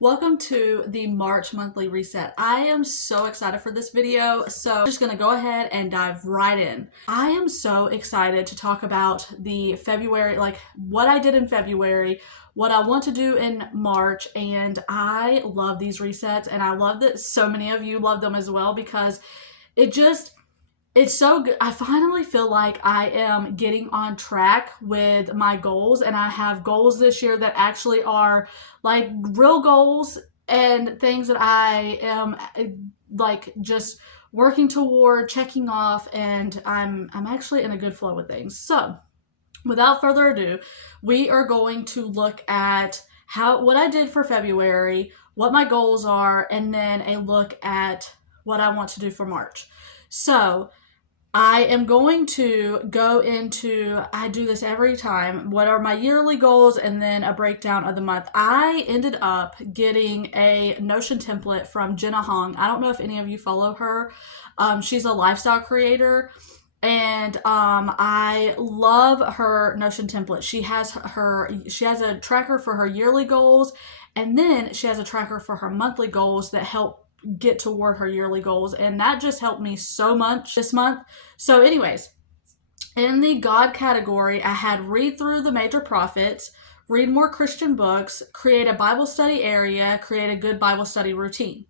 Welcome to the March monthly reset. I am so excited for this video, so I'm just gonna go ahead and dive right in. I am so excited to talk about the February, like what I did in February, what I want to do in March, and I love these resets, and I love that so many of you love them as well because it's so good. I finally feel like I am getting on track with my goals, and I have goals this year that actually are like real goals and things that I am like just working toward, checking off, and I'm actually in a good flow with things. So, without further ado, we are going to look at what I did for February, what my goals are, and then a look at what I want to do for March. So, I am going to go into, I do this every time, what are my yearly goals and then a breakdown of the month. I ended up getting a Notion template from Jenna Hong. I don't know if any of you follow her. She's a lifestyle creator. And I love her Notion template. She has a tracker for her yearly goals, and then she has a tracker for her monthly goals that help get toward her yearly goals, and that just helped me so much this month. So anyways, in the God category, I had read through the major prophets, read more Christian books, create a Bible study area, create a good Bible study routine.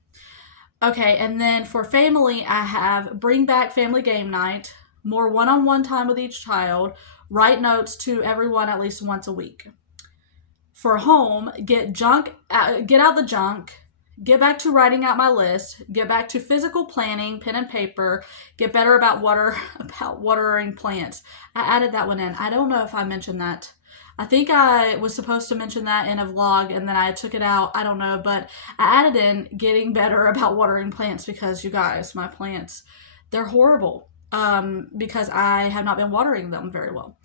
Okay, and then for family, I have bring back family game night, more one-on-one time with each child, write notes to everyone at least once a week. For home, get out the junk, get back to writing out my list, get back to physical planning, pen and paper, get better about watering plants. I added that one in. I don't know if I mentioned that. I think I was supposed to mention that in a vlog and then I took it out. I don't know, but I added in getting better about watering plants because you guys, my plants, they're horrible because I have not been watering them very well.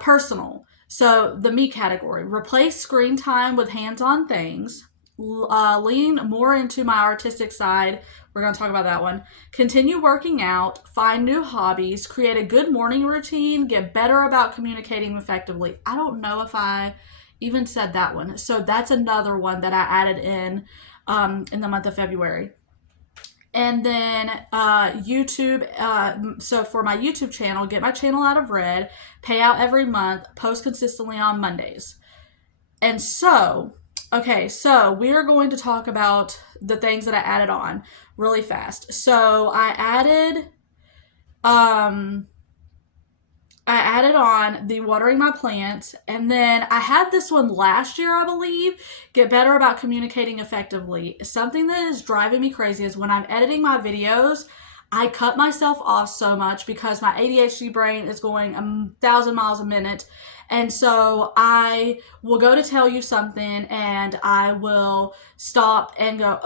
Personal. So the me category, replace screen time with hands-on things, lean more into my artistic side. We're going to talk about that one. Continue working out, find new hobbies, create a good morning routine, get better about communicating effectively. I don't know if I even said that one. So that's another one that I added in the month of February. And then YouTube, so for my YouTube channel, get my channel out of red, pay out every month, post consistently on Mondays. And so, okay, so we're going to talk about the things that I added on really fast. So I added on the watering my plants, and then I had this one last year, I believe, get better about communicating effectively. Something that is driving me crazy is when I'm editing my videos, I cut myself off so much because my ADHD brain is going 1,000 miles a minute. And so I will go to tell you something and I will stop and go,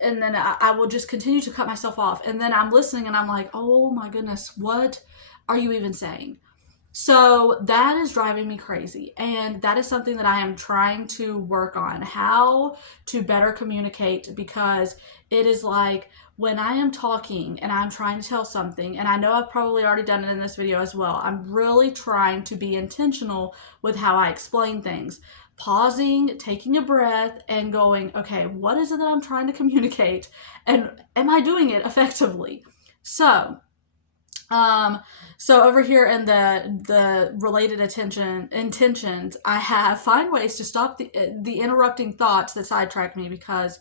and then I will just continue to cut myself off. And then I'm listening and I'm like, oh my goodness, what are you even saying? So that is driving me crazy. And that is something that I am trying to work on, how to better communicate, because it is like when I am talking and I'm trying to tell something, and I know I've probably already done it in this video as well, I'm really trying to be intentional with how I explain things. Pausing, taking a breath, and going, okay, what is it that I'm trying to communicate? And am I doing it effectively? So over here in the related intentions, I have find ways to stop the interrupting thoughts that sidetrack me because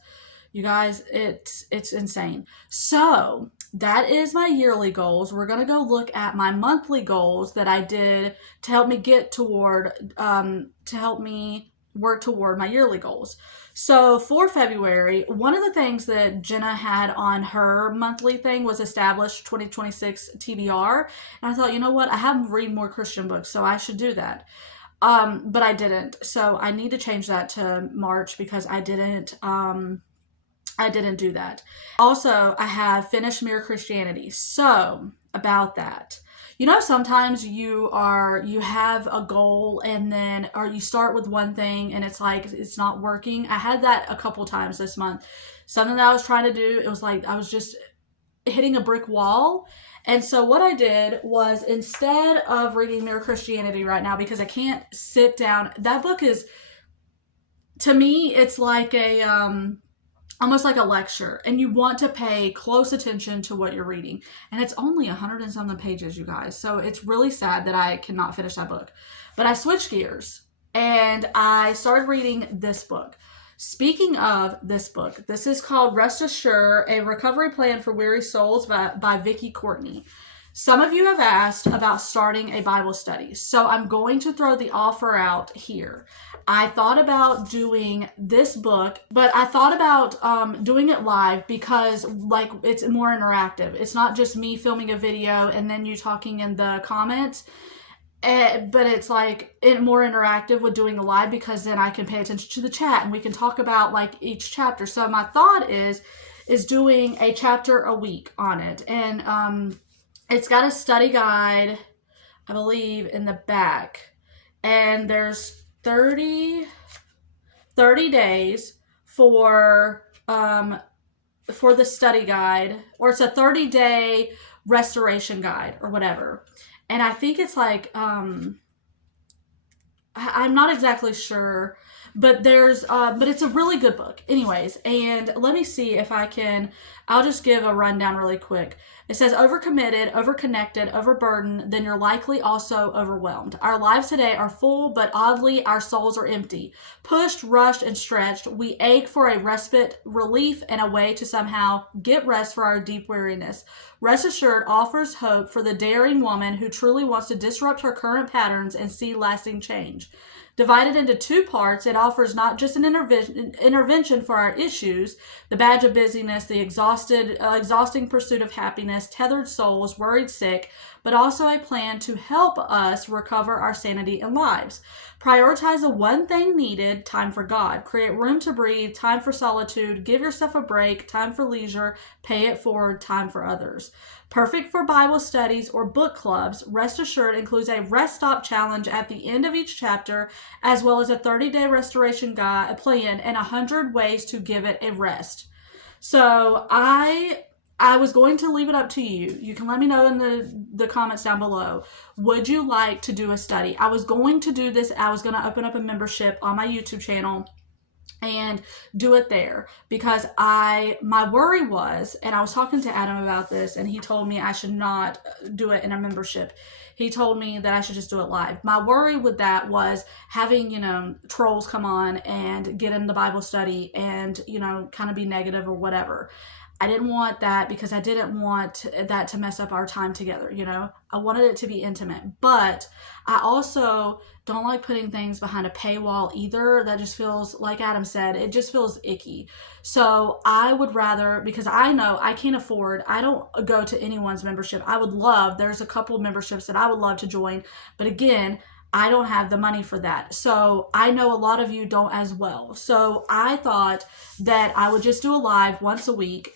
you guys, it's insane. So that is my yearly goals. We're gonna go look at my monthly goals that I did to help me get toward to help me work toward my yearly goals. So for February, one of the things that Jenna had on her monthly thing was establish 2026 TBR. And I thought, you know what? I haven't read more Christian books, so I should do that. But I didn't. So I need to change that to March because I didn't do that. Also, I have finished Mere Christianity. So about that. You know, sometimes you have a goal and then, or you start with one thing and it's like, it's not working. I had that a couple times this month. Something that I was trying to do, it was like, I was just hitting a brick wall. And so what I did was, instead of reading Mere Christianity right now, because I can't sit down, that book is, to me, it's like a, almost like a lecture, and you want to pay close attention to what you're reading. And it's only 100 and something pages, you guys. So it's really sad that I cannot finish that book. But I switched gears and I started reading this book. Speaking of this book, this is called Rest Assured, A Recovery Plan for Weary Souls by Vicky Courtney. Some of you have asked about starting a Bible study, so I'm going to throw the offer out here. I thought about doing this book, but I thought about doing it live because like it's more interactive. It's not just me filming a video and then you talking in the comments. But it's like more interactive with doing a live because then I can pay attention to the chat and we can talk about like each chapter. So my thought is doing a chapter a week on it. And it's got a study guide, I believe, in the back. And there's 30 days for the study guide, or it's a 30-day restoration guide or whatever. And I think it's like, I'm not exactly sure, but but it's a really good book anyways. And let me see if I'll just give a rundown really quick. It says, overcommitted, overconnected, overburdened, then you're likely also overwhelmed. Our lives today are full, but oddly, our souls are empty. Pushed, rushed, and stretched, we ache for a respite, relief, and a way to somehow get rest for our deep weariness. Rest Assured offers hope for the daring woman who truly wants to disrupt her current patterns and see lasting change. Divided into two parts, it offers not just an intervention for our issues, the badge of busyness, the exhausting pursuit of happiness, tethered souls, worried sick, but also a plan to help us recover our sanity and lives. Prioritize the one thing needed, time for God. Create room to breathe, time for solitude. Give yourself a break, time for leisure. Pay it forward, time for others. Perfect for Bible studies or book clubs, Rest Assured includes a rest stop challenge at the end of each chapter, as well as a 30-day restoration guide plan and 100 ways to give it a rest. So I was going to leave it up to you. You can let me know in the comments down below. Would you like to do a study? I was going to do this. I was going to open up a membership on my YouTube channel and do it there because my worry was, and I was talking to Adam about this, and he told me I should not do it in a membership. He told me that I should just do it live. My worry with that was having, trolls come on and get in the Bible study and, kind of be negative or whatever. I didn't want that because I didn't want that to mess up our time together, I wanted it to be intimate, but I also don't like putting things behind a paywall either. That just feels, like Adam said, it just feels icky. So I would rather, because I know I can't afford, I don't go to anyone's membership. There's a couple memberships that I would love to join, but again, I don't have the money for that. So I know a lot of you don't as well. So I thought that I would just do a live once a week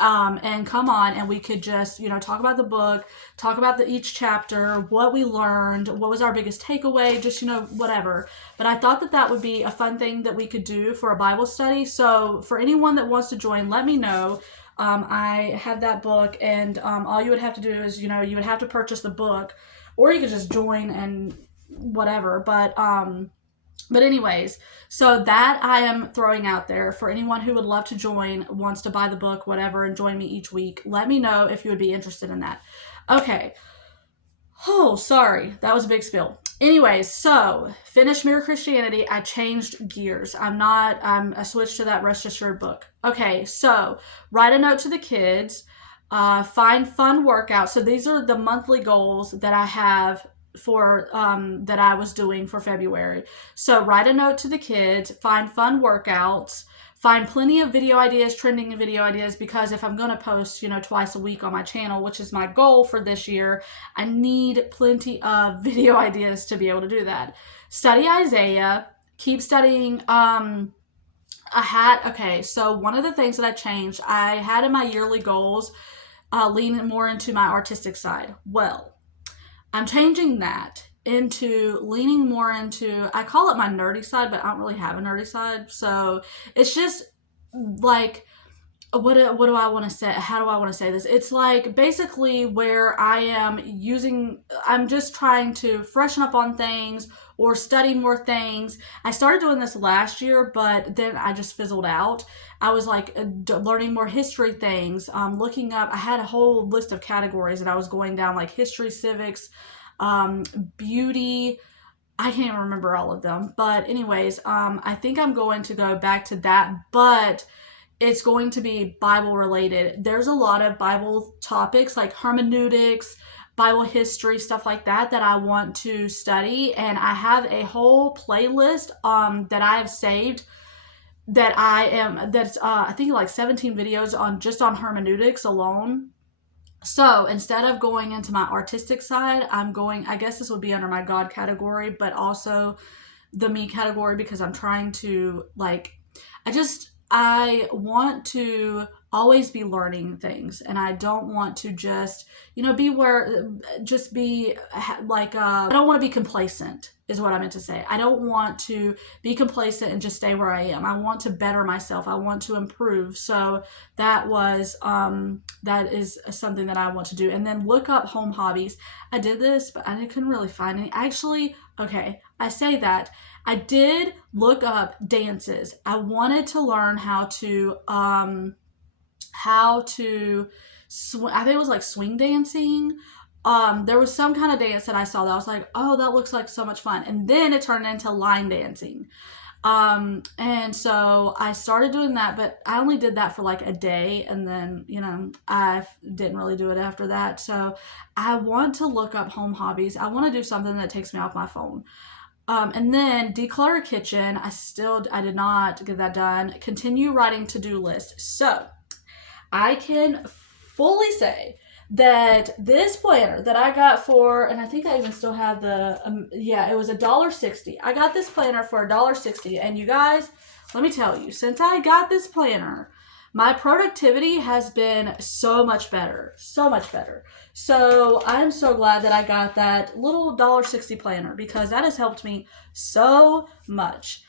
and come on and we could just, talk about the book, talk about each chapter, what we learned, what was our biggest takeaway, just, whatever. But I thought that would be a fun thing that we could do for a Bible study. So for anyone that wants to join, let me know. I have that book, and all you would have to do is, you would have to purchase the book, or you could just join and whatever. But anyways, so that I am throwing out there for anyone who would love to join, wants to buy the book, whatever, and join me each week. Let me know if you would be interested in that. Okay. Oh, sorry. That was a big spill. Anyways, so finished Mere Christianity. I changed gears. I switched to that Rest Assured book. Okay. So write a note to the kids, find fun workouts. So these are the monthly goals that I have for that I was doing for February. So write a note to the kids, find fun workouts, find plenty of video ideas, trending video ideas, because if I'm going to post, twice a week on my channel, which is my goal for this year, I need plenty of video ideas to be able to do that. Study Isaiah, keep studying. So one of the things that I changed, I had in my yearly goals, leaning more into my artistic side. Well, I'm changing that into leaning more into, I call it my nerdy side, but I don't really have a nerdy side. So it's just like, what do I want to say? How do I want to say this? It's like basically where I'm just trying to freshen up on things, or study more things. I started doing this last year, but then I just fizzled out. I was like learning more history things, looking up. I had a whole list of categories that I was going down, like history, civics, beauty. I can't remember all of them, but anyways, I think I'm going to go back to that, but it's going to be Bible related. There's a lot of Bible topics like hermeneutics, Bible history, stuff like that that I want to study, and I have a whole playlist that I have saved that's I think like 17 videos on just on hermeneutics alone. So instead of going into my artistic side, I guess this would be under my God category, but also the me category, because I'm trying to I want to always be learning things, and I don't want to just, I don't want to be complacent is what I meant to say. I don't want to be complacent and just stay where I am. I want to better myself. I want to improve. So that is something that I want to do. And then look up home hobbies. I did this, but I couldn't really find any. Actually, okay, I say that. I did look up dances. I wanted to learn how to I think it was like swing dancing. There was some kind of dance that I saw that I was like, oh, that looks like so much fun. And then it turned into line dancing. And so I started doing that, but I only did that for like a day, and then, I didn't really do it after that. So I want to look up home hobbies. I want to do something that takes me off my phone. And then declutter kitchen. I did not get that done. Continue writing to-do list. So I can fully say that this planner that I got for, and I think I even still have it was $1.60. I got this planner for $1.60. And you guys, let me tell you, since I got this planner, my productivity has been so much better. So much better. So I'm so glad that I got that little $1.60 planner, because that has helped me so much.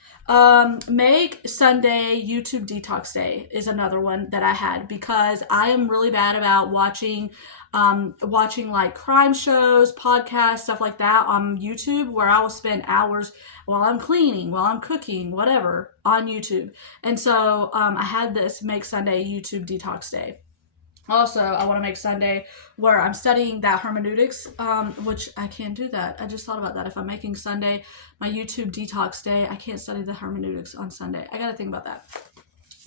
Make Sunday YouTube detox day is another one that I had, because I am really bad about watching like crime shows, podcasts, stuff like that on YouTube, where I will spend hours while I'm cleaning, while I'm cooking, whatever, on YouTube. And so I had this Make Sunday YouTube detox day. Also, I want to make Sunday where I'm studying that hermeneutics, which I can't do that. I just thought about that. If I'm making Sunday my YouTube detox day, I can't study the hermeneutics on Sunday. I got to think about that.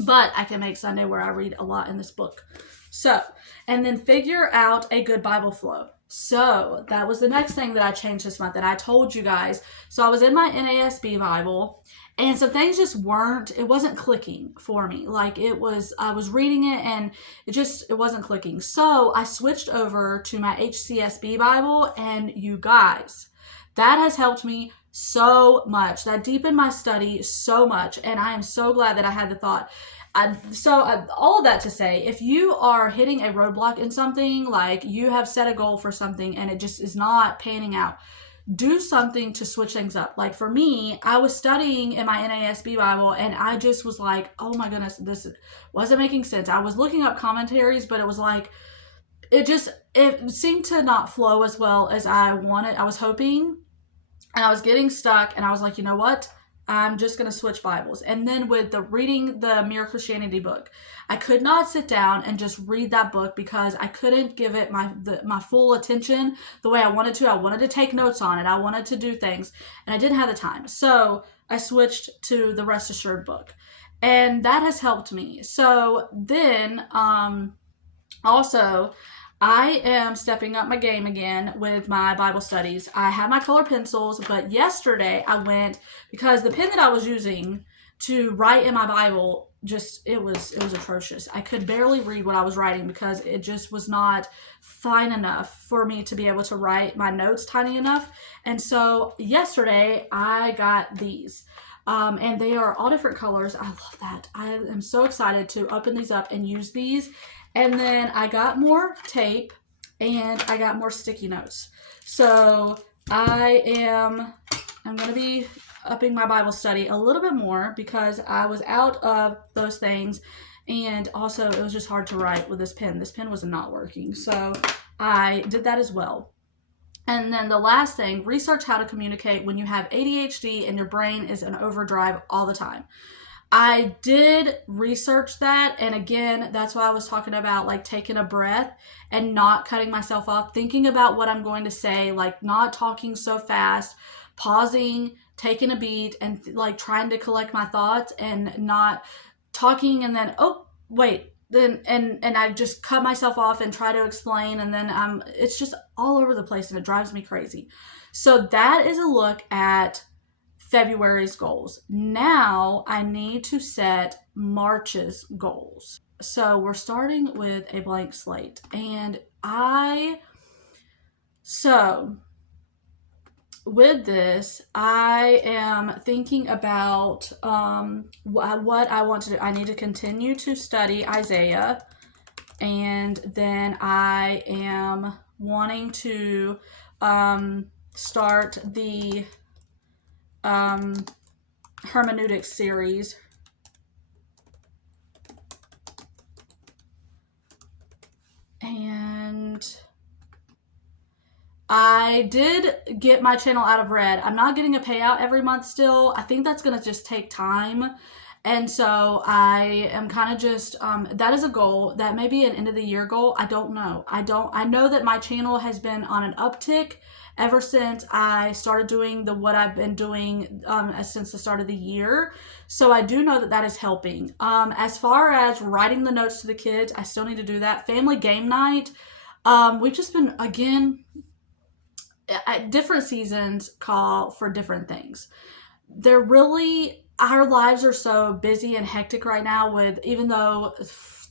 But I can make Sunday where I read a lot in this book. So, and then figure out a good Bible flow. So that was the next thing that I changed this month, that I told you guys. So I was in my NASB Bible, and some things just it wasn't clicking for me. Like I was reading it and it wasn't clicking. So I switched over to my HCSB Bible, and you guys, that has helped me so much. That deepened my study so much, and I am so glad that I had the thought. All of that to say, if you are hitting a roadblock in something, like you have set a goal for something and it just is not panning out, do something to switch things up. Like for me, I was studying in my NASB Bible, and I just was like, oh my goodness, this wasn't making sense. I was looking up commentaries, but it was like, it seemed to not flow as well as I was hoping. And I was getting stuck, and I was like, you know what? I'm just going to switch Bibles. And then with reading the Mere Christianity book, I could not sit down and just read that book, because I couldn't give it my full attention the way I wanted to. I wanted to take notes on it. I wanted to do things, and I didn't have the time. So I switched to the Rest Assured book, and that has helped me. So then also, I am stepping up my game again with my Bible studies. I have my color pencils, but yesterday I went, because the pen that I was using to write in my Bible, it was atrocious. I could barely read what I was writing, because it just was not fine enough for me to be able to write my notes tiny enough. And so yesterday I got these. And they are all different colors. I love that. I am so excited to open these up and use these. And then I got more tape, and I got more sticky notes. So I'm going to be upping my Bible study a little bit more, because I was out of those things. And also it was just hard to write with this pen. This pen was not working. So I did that as well. And then the last thing, research how to communicate when you have ADHD and your brain is in overdrive all the time. I did research that. And again, that's why I was talking about like taking a breath and not cutting myself off, thinking about what I'm going to say, like not talking so fast, pausing, taking a beat, and like trying to collect my thoughts and not talking and then, oh, wait. Then and I just cut myself off and try to explain, and then it's just all over the place and it drives me crazy. So that is a look at February's goals. Now I need to set March's goals. So we're starting with a blank slate. And with this, I am thinking about what I want to do. I need to continue to study Isaiah. And then I am wanting to start the hermeneutics series. And I did get my channel out of red. I'm not getting a payout every month still. I think that's going to just take time. And so I am kind of just, that is a goal. That may be an end of the year goal. I don't know. I know that my channel has been on an uptick ever since I started doing what I've been doing since the start of the year. So I do know that that is helping. As far as writing the notes to the kids, I still need to do that. Family game night. We've just been, again, at different seasons call for different things. They're really, our lives are so busy and hectic right now with, even though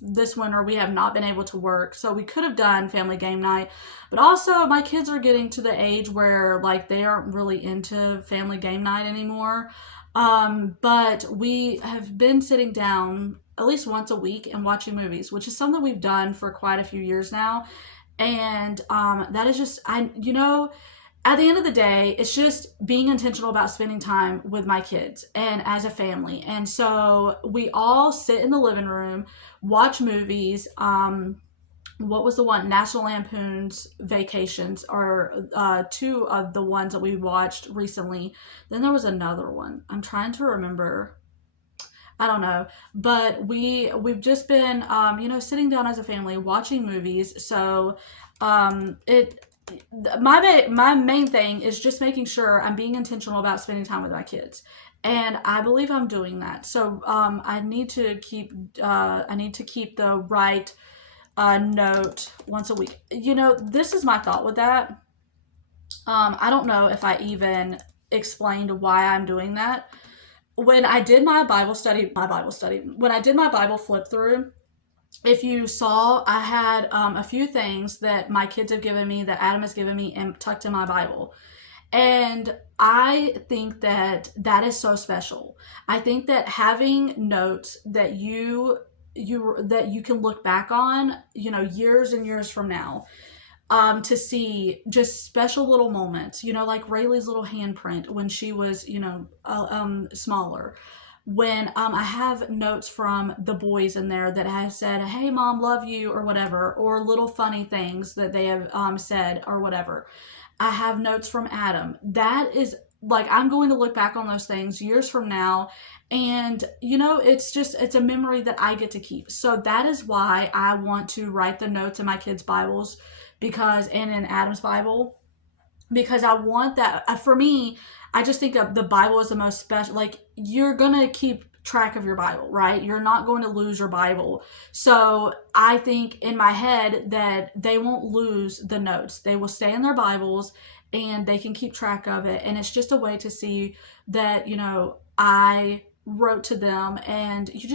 this winter we have not been able to work, so we could have done family game night, but also my kids are getting to the age where like they aren't really into family game night anymore. But we have been sitting down at least once a week and watching movies, which is something we've done for quite a few years now. And that is just, at the end of the day, it's just being intentional about spending time with my kids and as a family. And so we all sit in the living room, watch movies. What was the one? National Lampoon's Vacations are two of the ones that we watched recently. Then there was another one. I'm trying to remember. I don't know, but we've just been sitting down as a family watching movies. So my main thing is just making sure I'm being intentional about spending time with my kids, and I believe I'm doing that. So I need to keep the right note once a week. This is my thought with that. I don't know if I even explained why I'm doing that. When I did my Bible study, when I did my Bible flip through, if you saw, I had a few things that my kids have given me, that Adam has given me, and tucked in my Bible. And I think that that is so special. I think that having notes that you can look back on, years and years from now, to see just special little moments, like Raylyn's little handprint when she was, smaller. When I have notes from the boys in there that have said, "Hey, mom, love you," or whatever, or little funny things that they have said or whatever. I have notes from Adam. That is like, I'm going to look back on those things years from now, and it's a memory that I get to keep. So that is why I want to write the notes in my kids' Bibles, and in Adam's Bible, because I want that. For me, I just think of the Bible as the most special. Like, you're gonna keep track of your Bible, right? You're not going to lose your Bible. So I think in my head that they won't lose the notes. They will stay in their Bibles and they can keep track of it. And it's just a way to see that, I wrote to them. And you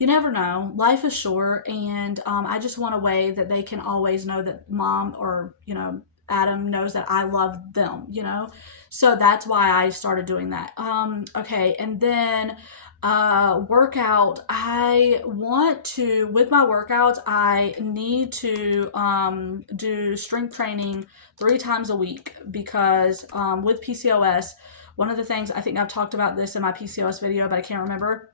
never know. Life is short. And I just want a way that they can always know that mom or, Adam knows that I love them, So that's why I started doing that. Okay. And then workout. With my workouts, I need to do strength training 3 times a week, because with PCOS, one of the things, I think I've talked about this in my PCOS video, but I can't remember.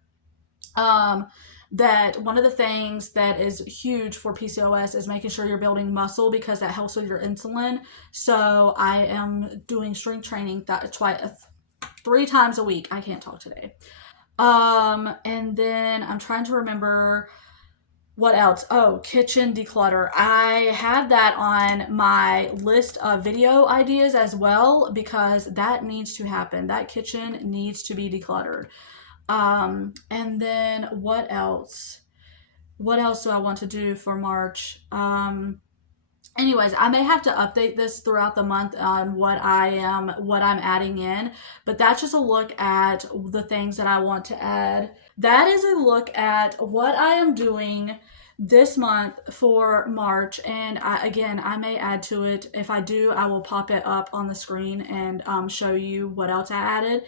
that one of the things that is huge for PCOS is making sure you're building muscle, because that helps with your insulin. So I am doing strength training three times a week. I can't talk today. And then I'm trying to remember what else. Oh, kitchen declutter. I have that on my list of video ideas as well, because that needs to happen. That kitchen needs to be decluttered. And then what else? What else do I want to do for March? Anyways, I may have to update this throughout the month on what I'm adding in, but that's just a look at the things that I want to add. That is a look at what I am doing this month for March, and I may add to it. If I do, I will pop it up on the screen and show you what else I added.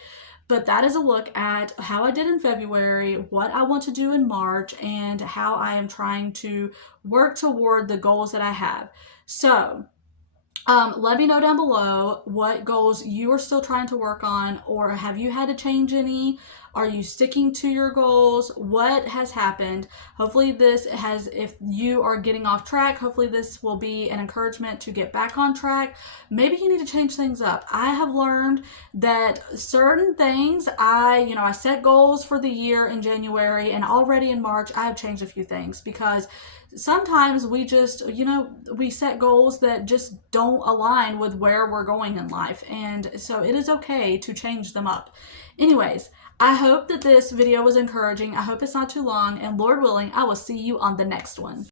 But that is a look at how I did in February, what I want to do in March, and how I am trying to work toward the goals that I have. So let me know down below what goals you are still trying to work on, or have you had to change any? Are you sticking to your goals? What has happened? Hopefully this has, if you are getting off track, hopefully this will be an encouragement to get back on track. Maybe you need to change things up. I have learned that certain things, I set goals for the year in January, and already in March, I have changed a few things, because sometimes we just, we set goals that just don't align with where we're going in life. And so it is okay to change them up. Anyways, I hope that this video was encouraging. I hope it's not too long, and Lord willing, I will see you on the next one.